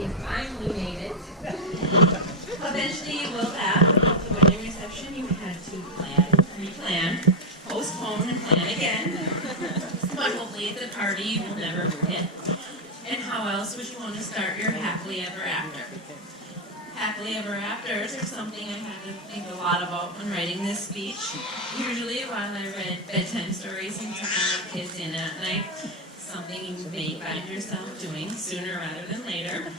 We finally made it. Eventually, you will laugh about the wedding reception you had to pre-plan, postpone, and plan again. But hopefully it's a party you will never forget. And how else would you want to start your happily ever after? Happily ever afters are something I had to think a lot about when writing this speech. Usually while I read bedtime stories and took my kids in at night, something you may find yourself doing sooner rather than later.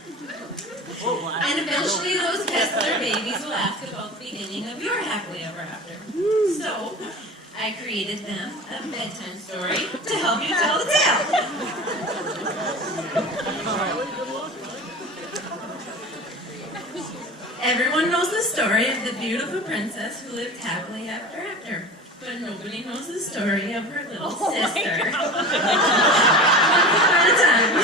And eventually those Kessler babies will ask about the beginning of your happily ever after. So I created them a bedtime story to help you tell the tale. Everyone knows the story of the beautiful princess who lived happily ever after, but nobody knows the story of her little sister. Once upon a time,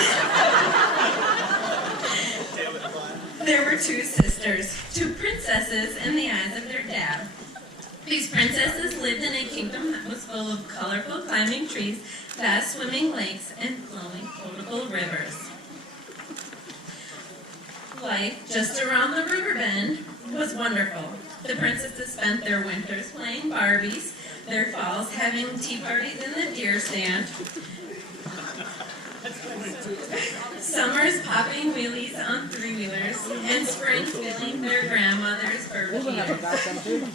there were two sisters, two princesses in the eyes of their dad. These princesses lived in a kingdom that was full of colorful climbing trees, vast swimming lakes, and flowing potable rivers. Life just around the river bend was wonderful. The princesses spent their winters playing Barbies, their falls having tea parties in the deer stand, summers popping wheelies on three-wheelers, and springs filling their grandmother's bourbon beers,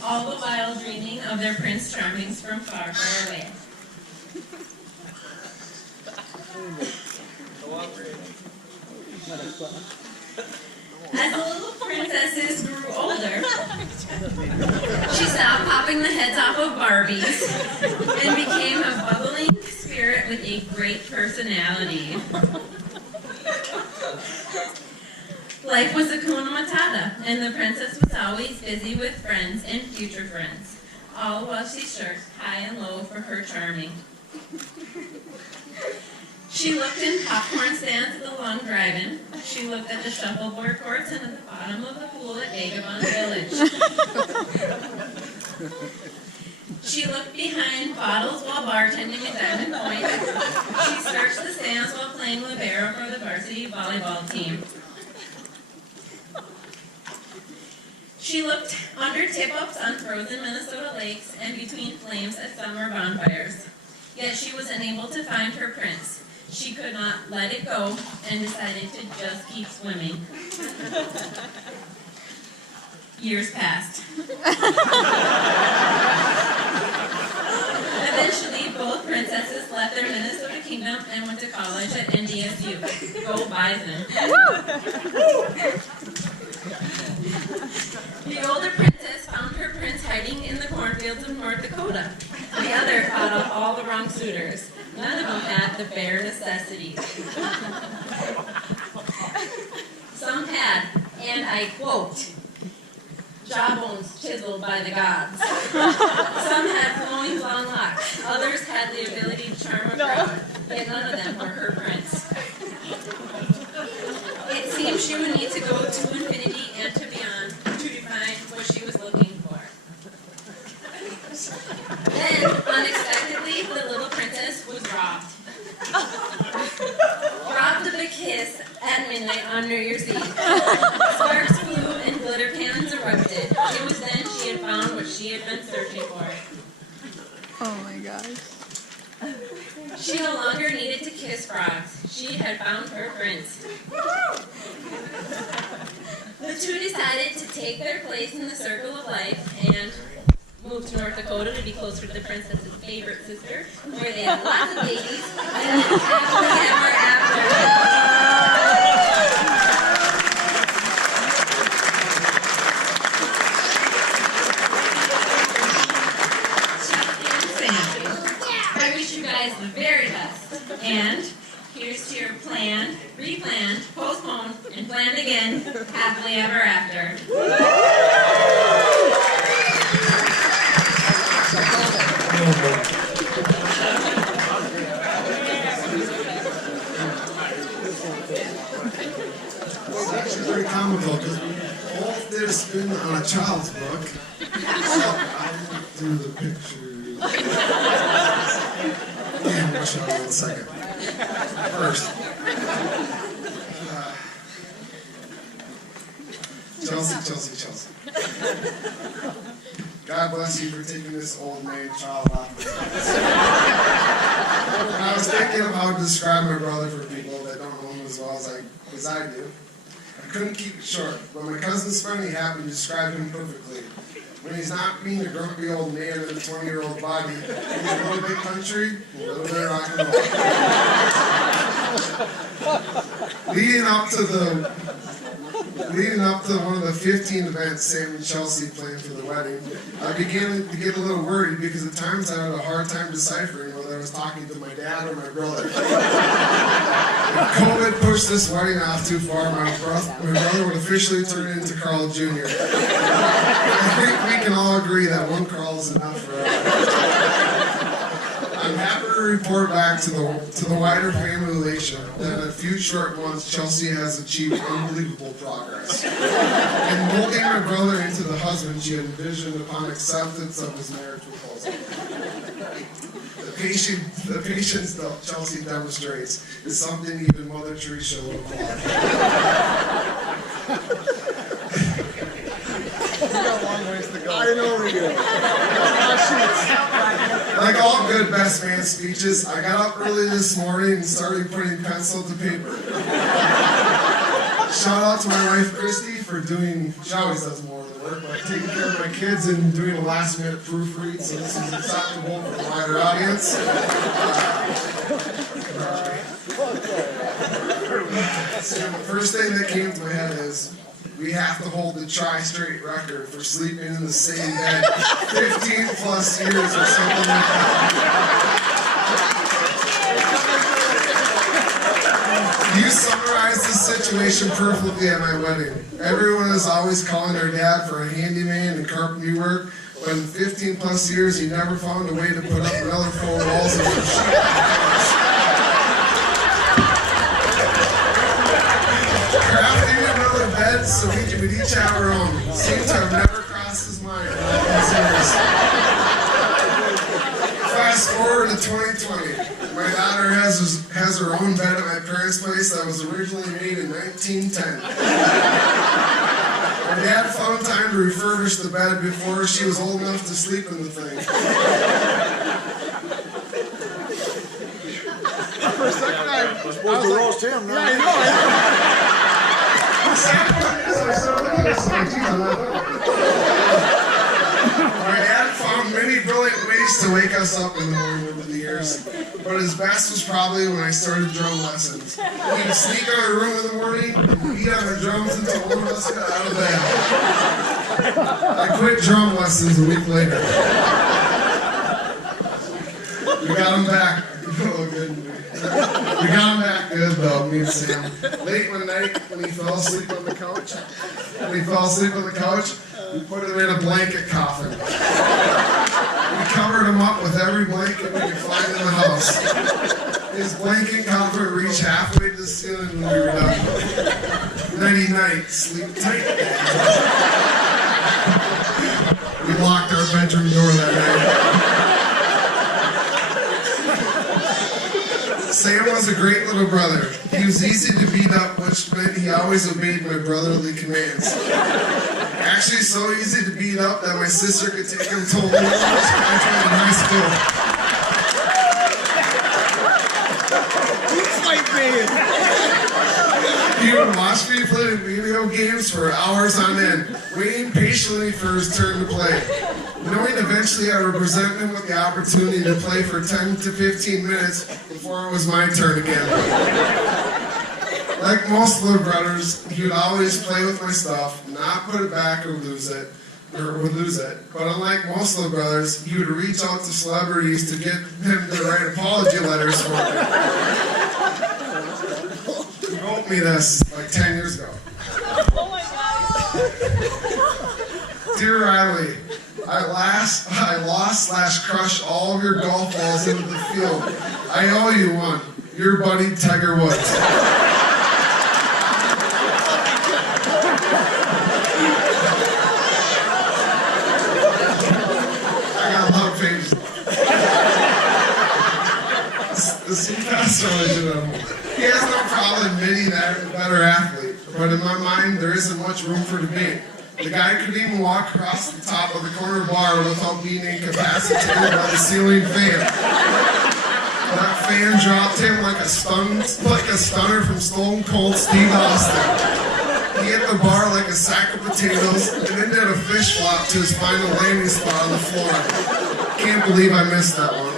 all the while dreaming of their Prince Charmings from far, far away. As the little princesses grew older, she stopped popping the heads off of Barbies and became a bubbling spirit with a great personality. Life was Hakuna Matata, and the princess was always busy with friends and future friends, all while she searched high and low for her charming. She looked in popcorn stands at the long drive-in. She looked at the shuffleboard courts and at the bottom of the pool at Vagabond Village. She looked behind bottles while bartending at Diamond Point. She searched the stands while playing libero for the varsity volleyball team. She looked under tip-ups on frozen Minnesota lakes and between flames at summer bonfires. Yet she was unable to find her prince. She could not let it go and decided to just keep swimming. Years passed. Eventually, both princesses left their Minnesota kingdom and went to college at NDSU. Go Bison. The older princess found her prince hiding in the cornfields of North Dakota. The other fought off all the wrong suitors. None of them had the bare necessities. Some had, and I quote, jawbones chiseled by the gods. Some had flowing blonde locks. Others had the ability to charm a crowd, yet none of them were her prince. It seemed she would need to go to infinity and to beyond to define what she was looking for. Then, unexpectedly, the little princess was robbed. Robbed of a kiss at midnight on New Year's Eve. Sparks flew and glitter cannons erupted. It was then she had found what she had been searching for. Oh my gosh. She no longer needed to kiss frogs. She had found her prince. The two decided to take their place in the circle of life and moved to North Dakota to be closer to the princess's favorite sister, where they had lots of babies and lived happily ever after. Chuck and Sam, I wish you guys the very best. And here's to your planned, replanned, postponed, and planned again, happily ever after. It's actually pretty comical because all did a spin on a child's book. So I'll do the pictures. And we'll show in a second. First, Chelsea, Chelsea. God bless you for taking this old maid child off of me. And I was thinking of how to describe my brother for people that don't know him as well as I do. I couldn't keep it short, but my cousin's friend, he happened to describe him perfectly. When he's not being a grumpy old man in a 20-year-old body, he's a little bit country, a little bit rock and roll. Leading up to one of the 15 events Sam and Chelsea planned for the wedding, I began to get a little worried because at times I had a hard time deciphering whether I was talking to my dad or my brother. If COVID pushed this wedding off too far, my brother would officially turn into Carl Jr. I think we can all agree that one Carl is enough for us. I'm happy to report back to the wider family relation that in a few short months, Chelsea has achieved unbelievable progress. In molding my brother into the husband she had envisioned upon acceptance of his marriage proposal. The patience that Chelsea demonstrates is something even Mother Teresa would applaud. I know we do. Like all good best man speeches, I got up early this morning and started putting pencil to paper. Shout out to my wife Christy for she always does more of the work, but taking care of my kids and doing a last minute proofread, so this is acceptable for the wider audience. So the first thing that came to my head is, we have to hold the tri-straight record for sleeping in the same bed 15 plus years or something like that. You summarized the situation perfectly at my wedding. Everyone is always calling their dad for a handyman and carpentry work, but in 15 plus years he never found a way to put up another 4 walls of sheet. So we could each have our own. Seems to have never crossed his mind in all these years. Fast forward to 2020. My daughter has her own bed at my parents' place that was originally made in 1910. My dad found time to refurbish the bed before she was old enough to sleep in the thing. For a second, I was supposed to roast him. Yeah, I know. My dad found many brilliant ways to wake us up in the morning over the years, but his best was probably when I started drum lessons. He'd sneak out of the room in the morning and beat on the drums until one of us got out of bed. I quit drum lessons a week later. We got him back. Oh, good. We got him back good though, me and Sam. Late one night when he fell asleep on the couch, we put him in a blanket coffin. We covered him up with every blanket we could find in the house. His blanket cover reached halfway to the ceiling when we were done. Nighty night, sleep tight. We locked our bedroom door that night. Sam was a great little brother. He was easy to beat up, which meant he always obeyed my brotherly commands. Actually, so easy to beat up that my sister could take him to a little in high school. He would watch me play video games for hours on end, waiting patiently for his turn to play. Knowing eventually I would present him with the opportunity to play for 10 to 15 minutes before it was my turn again. Like most little brothers, he would always play with my stuff, not put it back or would lose it. But unlike most little brothers, he would reach out to celebrities to get them to write apology letters for me. He wrote me this like 10 years ago. Oh my God. Dear Riley, I lost/crushed all of your golf balls into the field. I owe you one. Your buddy, Tiger Woods. I got a lot of pages. The pastor version of him. He has no problem admitting that I'm a better athlete, but in my mind, there isn't much room for debate. The guy could even walk across the top of the corner bar without being incapacitated by the ceiling fan. That fan dropped him like a stunner from Stone Cold Steve Austin. He hit the bar like a sack of potatoes and then did a fish flop to his final landing spot on the floor. Can't believe I missed that one.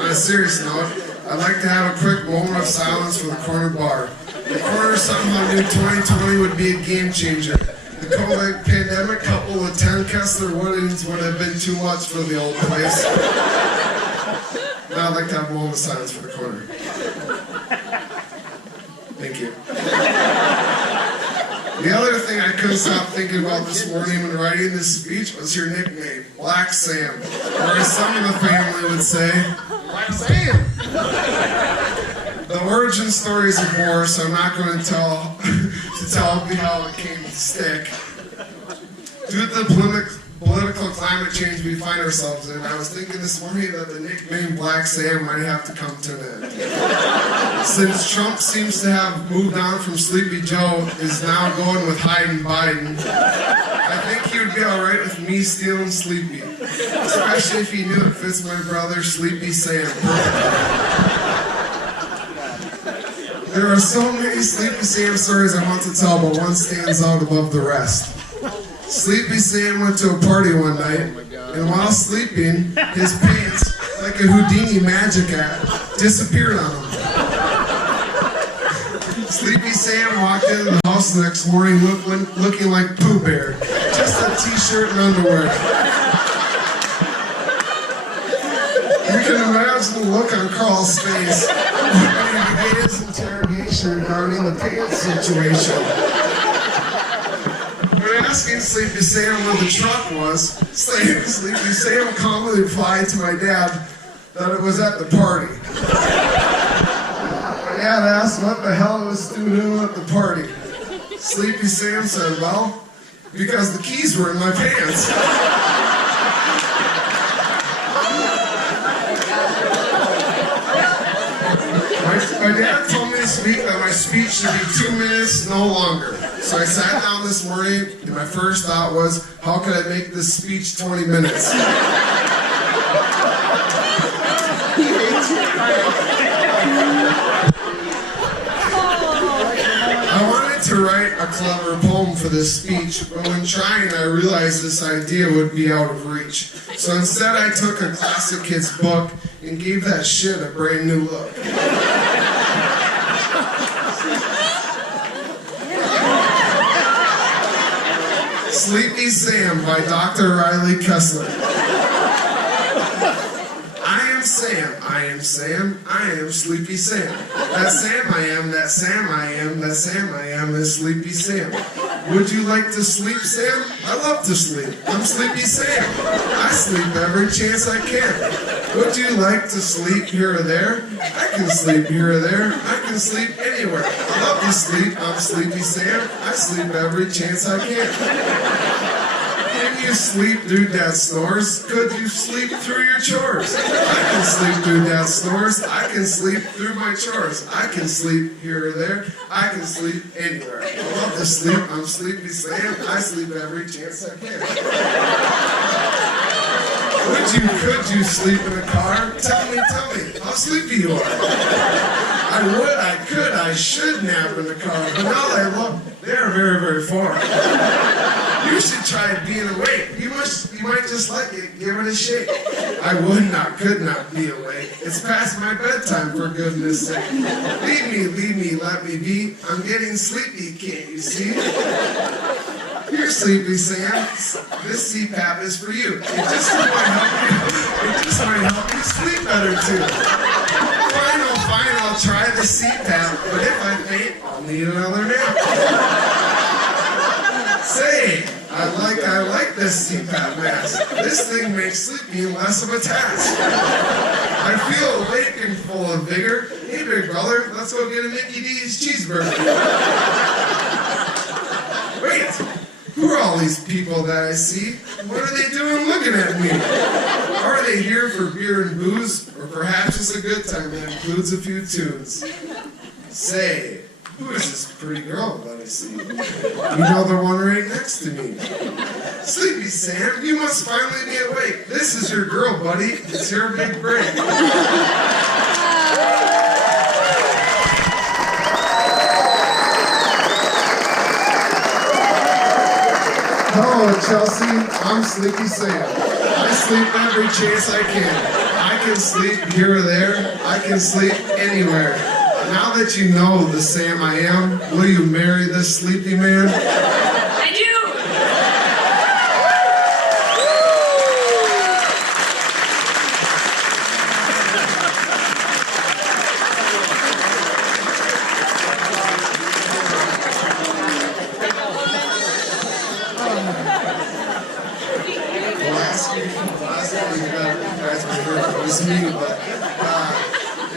On a serious note, I'd like to have a quick moment of silence for the corner bar. The corner somehow knew 2020 would be a game changer. The COVID pandemic coupled with 10 Kessler Woodings would have been too much for the old place. Now I'd like to have a moment of silence for the corner. Thank you. The other thing I couldn't stop thinking about this morning when writing this speech was your nickname, Black Sam, or as some of the family would say, Black Sam. The origin story is a bore, so I'm not going to tell you how it came to stick. Due to the political climate change we find ourselves in, I was thinking this morning that the nickname Black Sam might have to come to an end. Since Trump seems to have moved on from Sleepy Joe, is now going with Hyde Biden, I think he would be alright with me stealing Sleepy. Especially if he knew it fits my brother Sleepy Sam perfectly. There are so many Sleepy Sam stories I want to tell, but one stands out above the rest. Sleepy Sam went to a party one night, and while sleeping, his pants, like a Houdini magic act, disappeared on him. Sleepy Sam walked into the house the next morning looking like Pooh Bear, just a t-shirt and underwear. You can imagine the look on Carl's face when he began his interrogation regarding the pants situation. When asking Sleepy Sam where the truck was, Sleepy Sam calmly replied to my dad that it was at the party. My dad asked what the hell was Stu doing at the party. Sleepy Sam said, well, because the keys were in my pants. My dad told me this week that my speech should be 2 minutes, no longer. So I sat down this morning, and my first thought was, how could I make this speech 20 minutes? I wanted to write a clever poem for this speech, but when trying, I realized this idea would be out of reach. So instead, I took a classic kid's book and gave that shit a brand new look. Sleepy Sam by Dr. Riley Kessler. I am Sam, I am Sam, I am Sleepy Sam. That Sam I am, that Sam I am, that Sam I am is Sleepy Sam. Would you like to sleep, Sam? I love to sleep. I'm Sleepy Sam. I sleep every chance I can. Would you like to sleep here or there? I can sleep here or there. I can sleep anywhere. I love to sleep. I'm Sleepy Sam. I sleep every chance I can. Can you sleep through Dad snores? Could you sleep through your chores? I can sleep through Dad snores. I can sleep through my chores. I can sleep here or there. I can sleep anywhere. I love to sleep. I'm Sleepy Sam. I sleep every chance I can. Could you sleep in a car? Tell me, how sleepy you are. I would, I could, I should nap in the car, but now that I look, they're very, very far. You should try being awake. You might just like it. Give it a shake. I would not, could not be awake. It's past my bedtime, for goodness sake. Leave me, let me be. I'm getting sleepy, can't you see? You're Sleepy Sam. This CPAP is for you. It just might help you sleep better too. Fine, I'll try the CPAP, but if I faint, I'll need another nap. Say, I like this CPAP mask. This thing makes sleeping less of a task. I feel awake and full of vigor. Hey, big brother, let's go get a Mickey D's cheeseburger. Wait, who are all these people that I see? What are they doing looking at me? Are they here for beer and booze? Or perhaps just a good time that includes a few tunes? Say, Who is this pretty girl that I see? You know the one right next to me. Sleepy Sam, you must finally be awake. This is your girl, buddy. It's your big break. Hello, Chelsea. I'm Sleepy Sam. I sleep every chance I can. I can sleep here or there. I can sleep anywhere. Now that you know the Sam I am, will you marry this sleepy man? I do!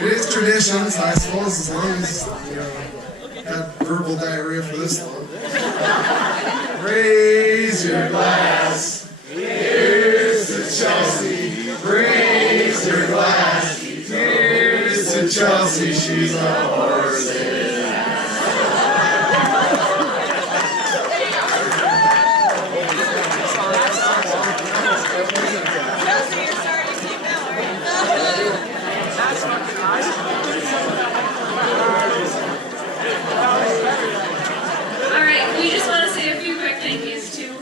It is tradition, so I suppose as long as you had verbal diarrhea for this long. Raise your glass. Here's to Chelsea. Raise your glass. Here's to Chelsea. She's a horse. We just want to say a few quick thank yous too.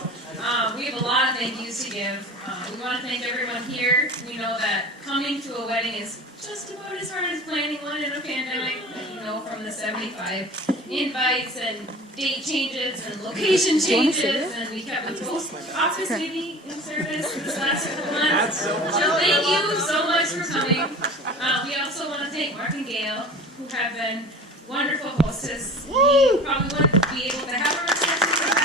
We have a lot of thank yous to give. We want to thank everyone here. We know that coming to a wedding is just about as hard as planning one in a pandemic. You know, from the 75 invites and date changes and location changes, and we kept the post office maybe in service this last couple months. So thank you so much for coming. We also want to thank Mark and Gail, who have been wonderful hostess. We probably wouldn't be able to have our reception without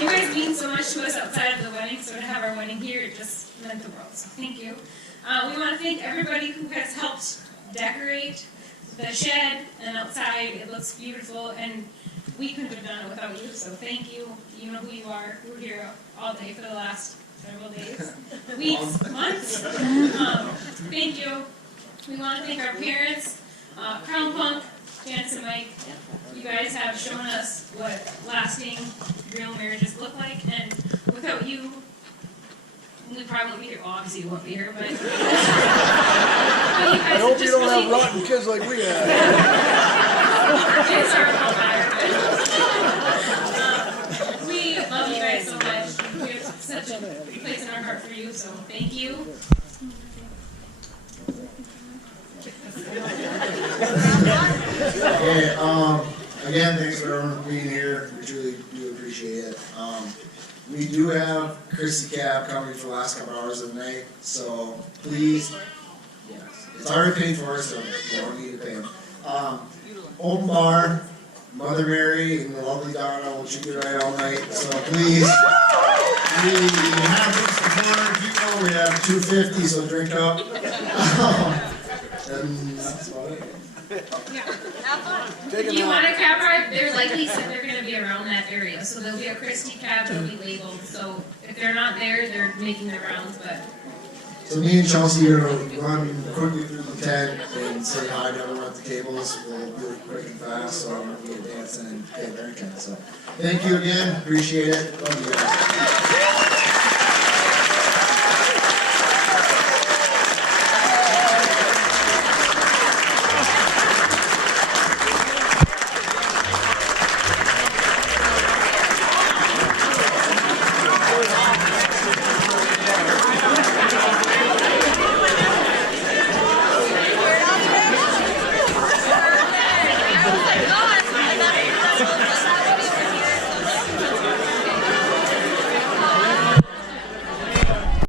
you guys mean so much to us outside of the wedding, so to have our wedding here, it just meant the world. So thank you. We want to thank everybody who has helped decorate the shed and outside. It looks beautiful, and we couldn't have done it without you, so thank you. You know who you are. We're here all day for the last several days, weeks, months. Thank you. We want to thank our parents, Crown Punk, Janice and Mike. You guys have shown us what lasting real marriages look like, and without you, we probably won't be here. Well, obviously you won't be here, but I hope you don't have rotten kids like we have. Our kids are all better. We love you guys so much. We have such a place in our heart for you, so thank you. Okay, again, thanks for everyone for being here. We truly do appreciate it. We do have Christy Cab coming for the last couple hours of the night, so please, yes, it's already paid for, so you don't need to pay them. Open bar, Mother Mary and the lovely Donna will treat you right all night, so please, we have this for 400 people, we have 250, so drink up. And that's about it. If you want a cab ride, they're likely said they're going to be around that area. So there'll be a Christie cab that'll be labeled. So if they're not there, they're making their rounds. But so me and Chelsea are going to run quickly through the tent and say hi to everyone at the tables. We'll do it quick and fast so we can get dancing and get drinking. So thank you again. Appreciate it. Love you guys.